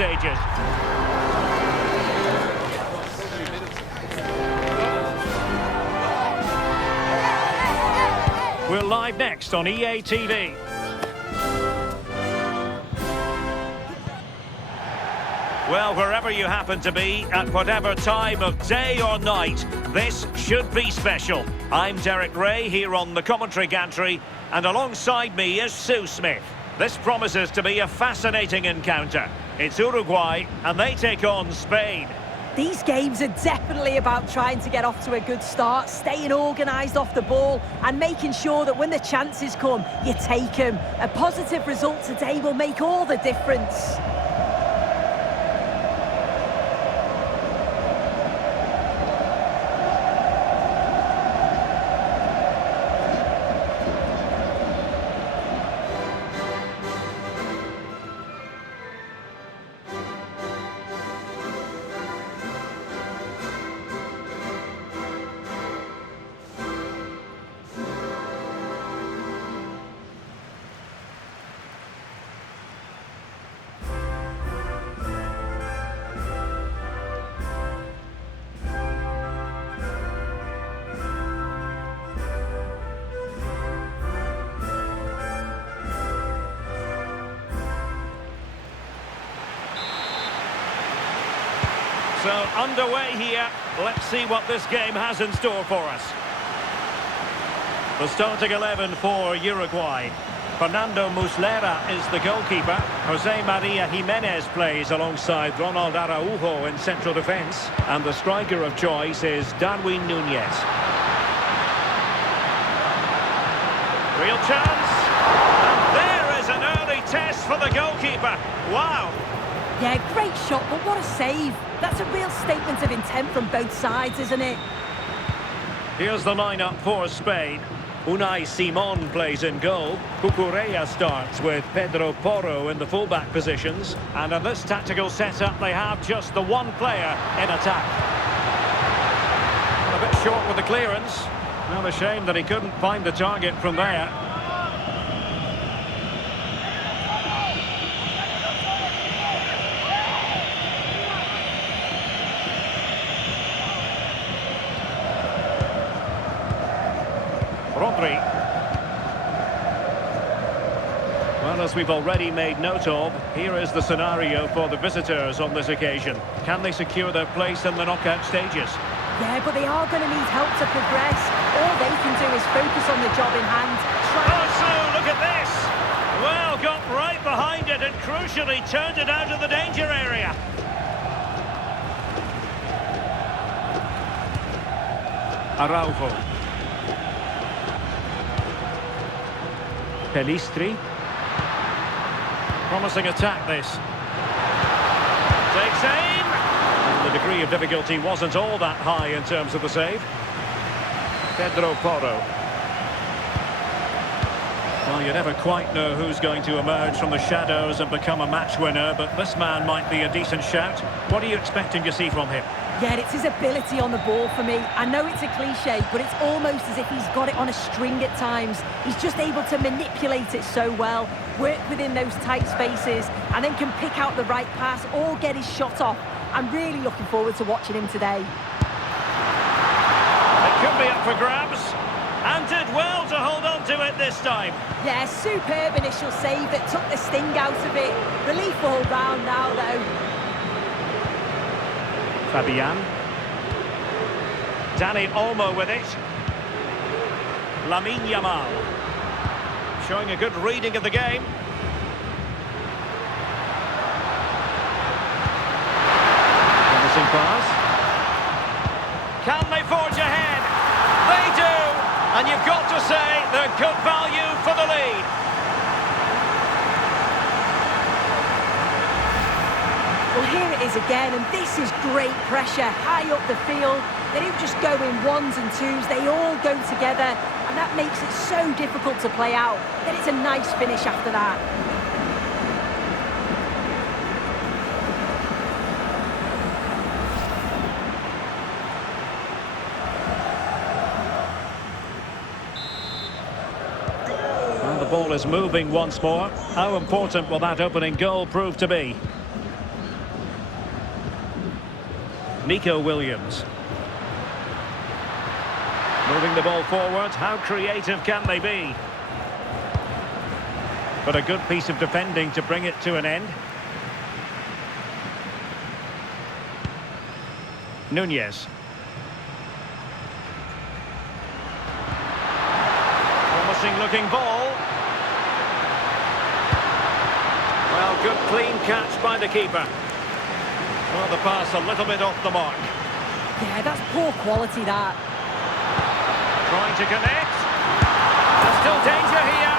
stages. We're live next on EA TV. Well, wherever you happen to be, at whatever time of day or night, this should be special. I'm Derek Ray here on the commentary gantry, and alongside me is Sue Smith. This promises to be a fascinating encounter. It's Uruguay, and they take on Spain. These games are definitely about trying to get off to a good start, staying organised off the ball and making sure that when the chances come, you take them. A positive result today will make all the difference. So, underway here. Let's see what this game has in store for us. The starting 11 for Uruguay. Fernando Muslera is the goalkeeper. Jose Maria Jimenez plays alongside Ronald Araujo in central defence. And the striker of choice is Darwin Núñez. Real chance. And there is an early test for the goalkeeper. Wow. Yeah, great shot, but what a save. That's a real statement of intent from both sides, isn't it? Here's the lineup for Spain. Unai Simon plays in goal. Cucurella starts with Pedro Porro in the fullback positions. And in this tactical setup, they have just the one player in attack. A bit short with the clearance. Well, a shame that he couldn't find the target from there. Rodri. Well, as we've already made note of, here is the scenario for the visitors on this occasion. Can they secure their place in the knockout stages? Yeah, but they are going to need help to progress. All they can do is focus on the job in hand. Oh, so look at this! Well, got right behind it and crucially turned it out of the danger area. Araujo. Pelistri. Promising attack, this. Takes aim! And the degree of difficulty wasn't all that high in terms of the save. Pedro Porro. Well, you never quite know who's going to emerge from the shadows and become a match winner, but this man might be a decent shout. What are you expecting to see from him? Yeah, it's his ability on the ball for me. I know it's a cliche, but it's almost as if he's got it on a string at times. He's just able to manipulate it so well, work within those tight spaces, and then can pick out the right pass or get his shot off. I'm really looking forward to watching him today. It could be up for grabs, and did well to hold on to it this time. Yeah, superb initial save that took the sting out of it. Relief all round now, though. Fabian. Dani Olmo with it. Lamine Yamal. Showing a good reading of the game. Promising pass. Can they forge ahead? They do! And you've got to say they're good value for the lead. Well, here it is again, and this is great pressure, high up the field. They don't just go in ones and twos, they all go together, and that makes it so difficult to play out. Then it's a nice finish after that. Well, the ball is moving once more. How important will that opening goal prove to be? Nico Williams. Moving the ball forward. How creative can they be? But a good piece of defending to bring it to an end. Nunez. Promising looking ball. Well, good clean catch by the keeper. Well, the pass a little bit off the mark. Yeah, that's poor quality, that. Trying to connect. There's still danger here.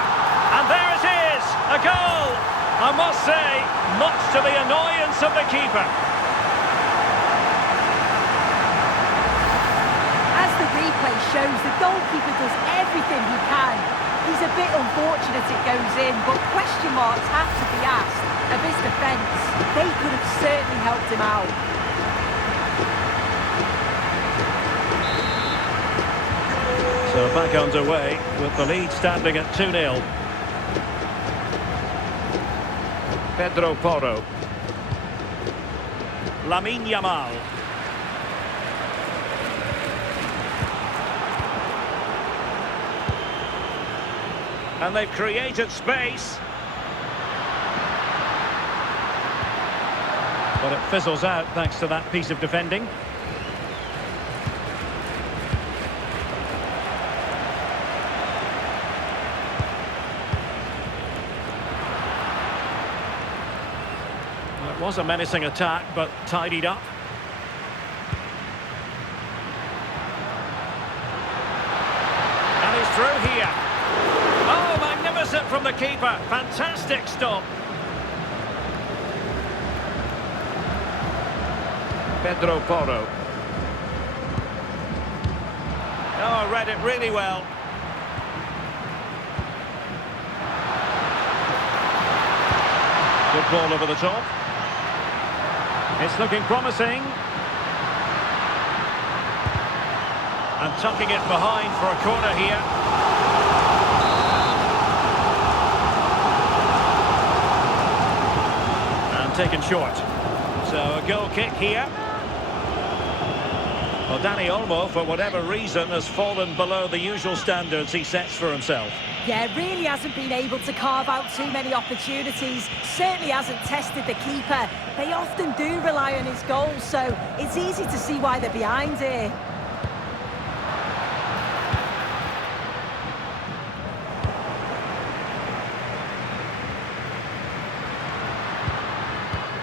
And there it is, a goal. I must say, much to the annoyance of the keeper. As the replay shows, the goalkeeper does everything he can. He's a bit unfortunate it goes in, but question marks have to be asked of his defence. They could have certainly helped him out. So back underway with the lead standing at 2-0. Pedro Porro. Lamine Yamal. And they've created space. But it fizzles out thanks to that piece of defending. Well, it was a menacing attack, but tidied up. And he's through here. Oh, magnificent from the keeper. Fantastic stop. Pedro Porro. Oh, read it really well. Good ball over the top. It's looking promising. And tucking it behind for a corner here. And taken short. So a goal kick here. Well, Dani Olmo, for whatever reason, has fallen below the usual standards he sets for himself. Yeah, really hasn't been able to carve out too many opportunities. Certainly hasn't tested the keeper. They often do rely on his goals, so it's easy to see why they're behind here.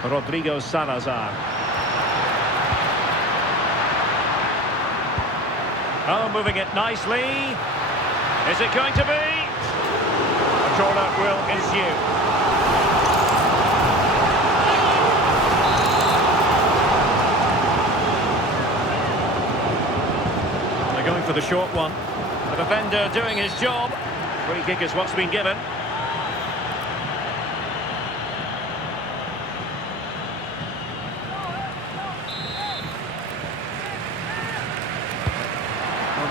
Rodrigo Salazar. Oh, moving it nicely. Is it going to be? A corner will ensue. They're going for the short one. The defender doing his job. Free kick is what's been given.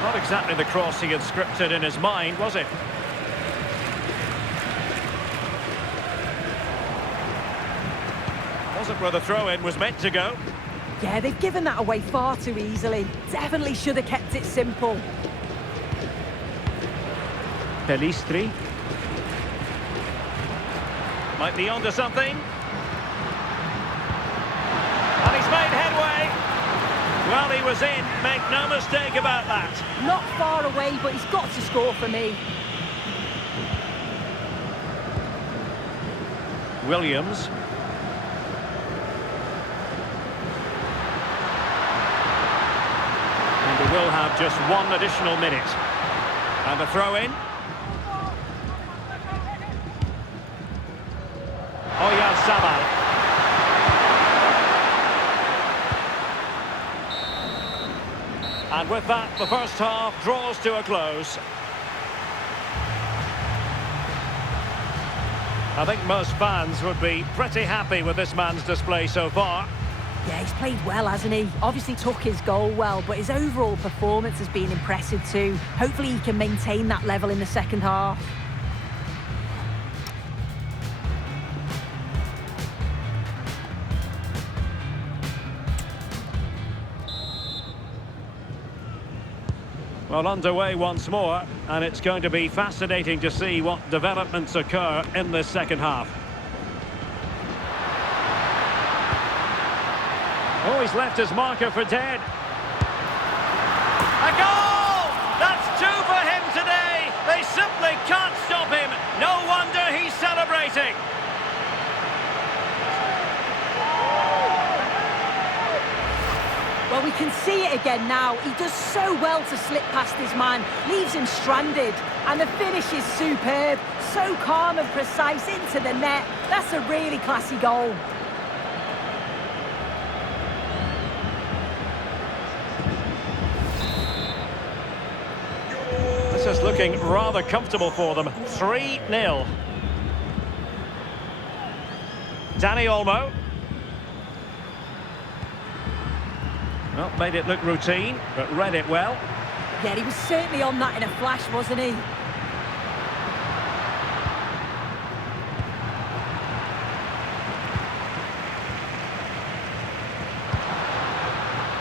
Not exactly the cross he had scripted in his mind, was it? Wasn't where the throw-in was meant to go. Yeah, they've given that away far too easily. Definitely should have kept it simple. Pelistri. Might be onto something. And he's made headway. Well, he was in, make no mistake about that. Not far away, but he's got to score for me. Williams. And we will have just one additional minute. And a throw-in. Oyarzabal. And with that, the first half draws to a close. I think most fans would be pretty happy with this man's display so far. Yeah, he's played well, hasn't he? Obviously took his goal well, but his overall performance has been impressive too. Hopefully he can maintain that level in the second half. Well, underway once more, and it's going to be fascinating to see what developments occur in this second half. Oh, he's left his marker for dead. A goal! That's two for him today. They simply can't stop him. No wonder he's celebrating. Well, we can see it again now. He does so well to slip past his man, leaves him stranded. And the finish is superb. So calm and precise into the net. That's a really classy goal. This is looking rather comfortable for them. 3-0. Danny Olmo. Well, made it look routine, but read it well. Yeah, he was certainly on that in a flash, wasn't he?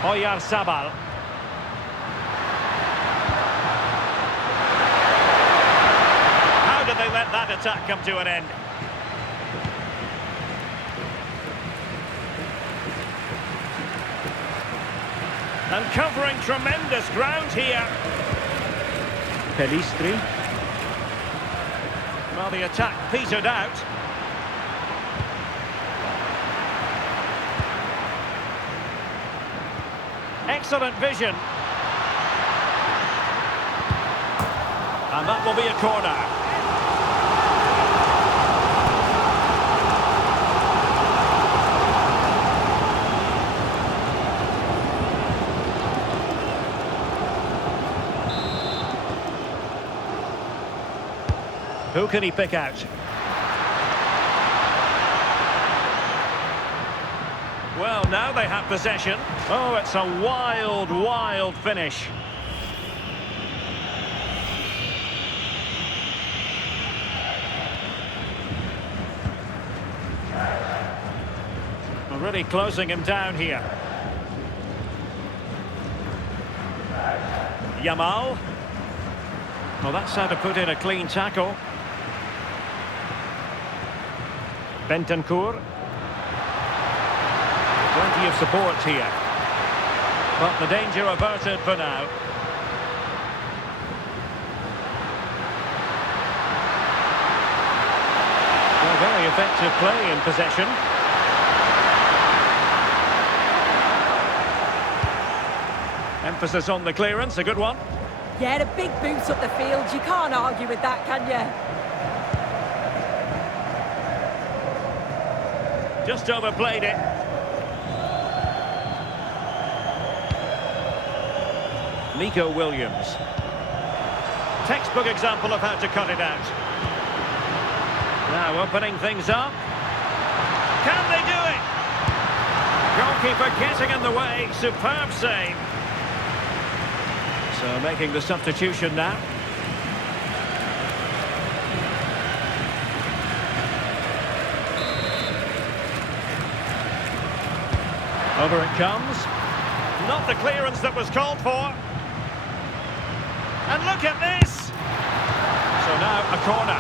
Oyarzabal. How did they let that attack come to an end? And covering tremendous ground here. Pelistri. Well, the attack petered out. Excellent vision. And that will be a corner. Who can he pick out? Well, now they have possession. Oh, it's a wild, wild finish. Really closing him down here. Yamal. Well, that's how to put in a clean tackle. Bentancur. Plenty of support here. But the danger averted for now. Well, very effective play in possession. Emphasis on the clearance, a good one. Yeah, the big boot up the field. You can't argue with that, can you? Just overplayed it. Nico Williams. Textbook example of how to cut it out. Now opening things up. Can they do it? Goalkeeper getting in the way. Superb save. So making the substitution now. Over it comes. Not the clearance that was called for. And look at this. So now a corner.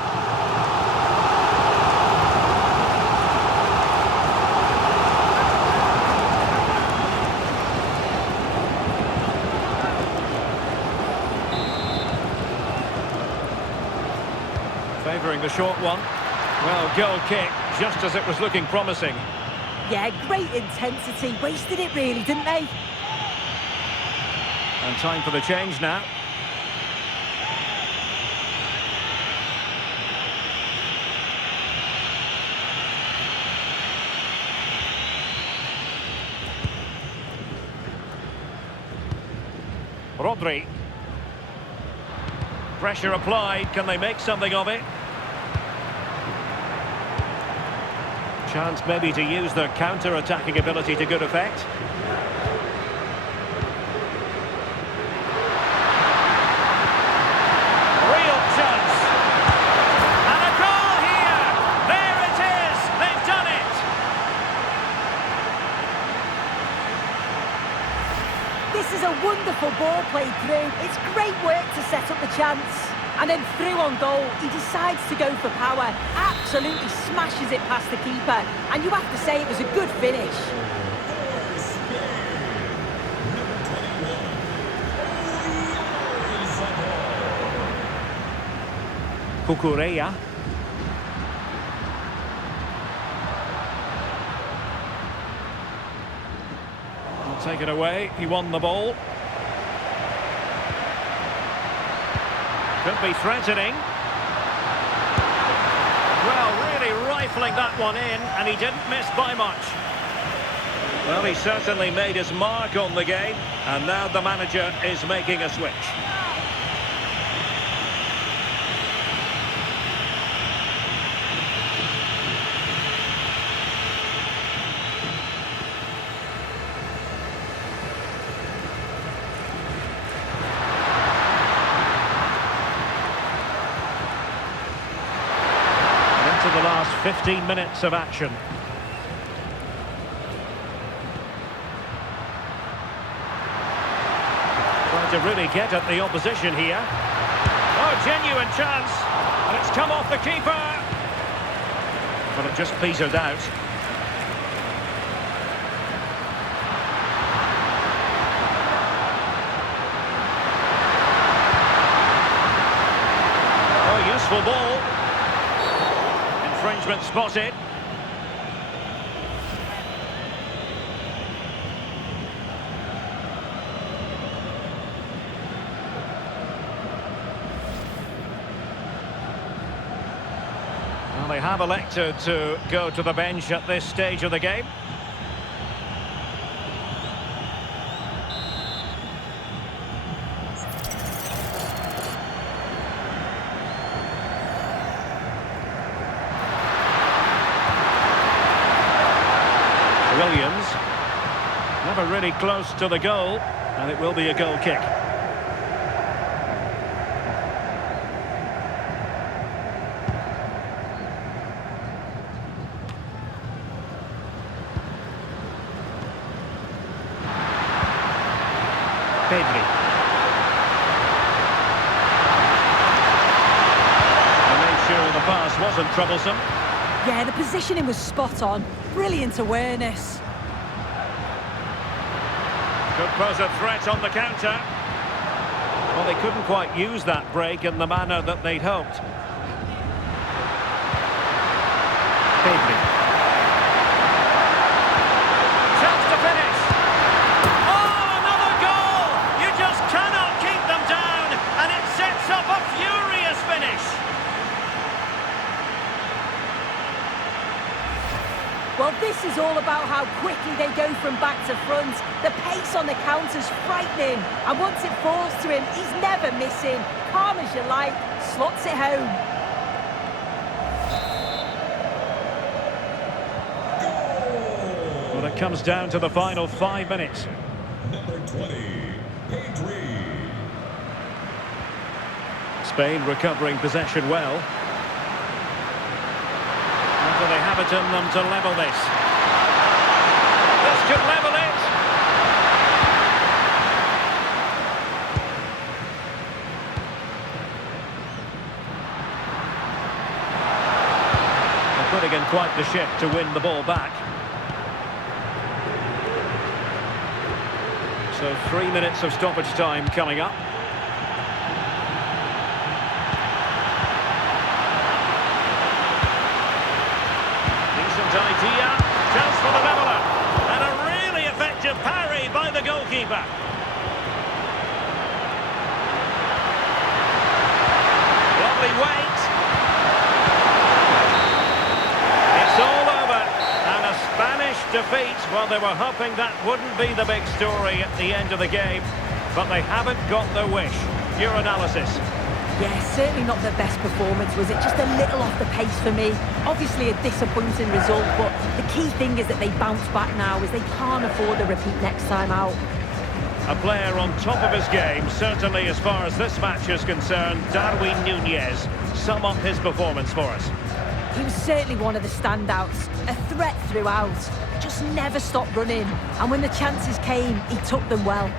Favouring the short one. Well, goal kick, just as it was looking promising. Yeah, great intensity. Wasted it really, didn't they? And time for the change now. Rodri. Pressure applied. Can they make something of it? Chance maybe to use their counter-attacking ability to good effect. Real chance. And a goal here. There it is. They've done it. This is a wonderful ball played through. It's great work to set up the chance. And then through on goal, he decides to go for power. Absolutely smashes it past the keeper. And you have to say it was a good finish. Cucurella. Take it away. He won the ball. Could be threatening. Well, really rifling that one in, and he didn't miss by much. Well, he certainly made his mark on the game, and now the manager is making a switch. The last 15 minutes of action. Trying to really get at the opposition here. Oh, genuine chance. And it's come off the keeper. But it just petered out. Oh, useful ball. Infringement spotted. Well, they have elected to go to the bench at this stage of the game. Williams, never really close to the goal, and it will be a goal kick. Pedri. They made sure the pass wasn't troublesome. Yeah, the positioning was spot on. Brilliant awareness. Could pose a threat on the counter. Well, they couldn't quite use that break in the manner that they'd hoped. Pedri. Chance to finish. Oh, another goal! You just cannot keep them down, and it sets up a furious finish. Well, this is all about how quickly they go from back to front. The pace on the counter's frightening. And once it falls to him, he's never missing. Calm as you like, slots it home. Well, it comes down to the final 5 minutes. Number 20, Pedri. Spain recovering possession well. Do they have it in them to level this? This could level it. They're putting in quite the shift to win the ball back. So 3 minutes of stoppage time coming up. Idea, chance for the leveller, and a really effective parry by the goalkeeper. Lovely weight. It's all over, and a Spanish defeat. Well, they were hoping that wouldn't be the big story at the end of the game, but they haven't got their wish. Your analysis? Yeah, certainly not their best performance, was it? Just a little off the pace for me. Obviously a disappointing result, but the key thing is that they bounce back now, as they can't afford a repeat next time out. A player on top of his game, certainly as far as this match is concerned. Darwin Núñez, sum up his performance for us. He was certainly one of the standouts, a threat throughout, just never stopped running, and when the chances came, he took them well.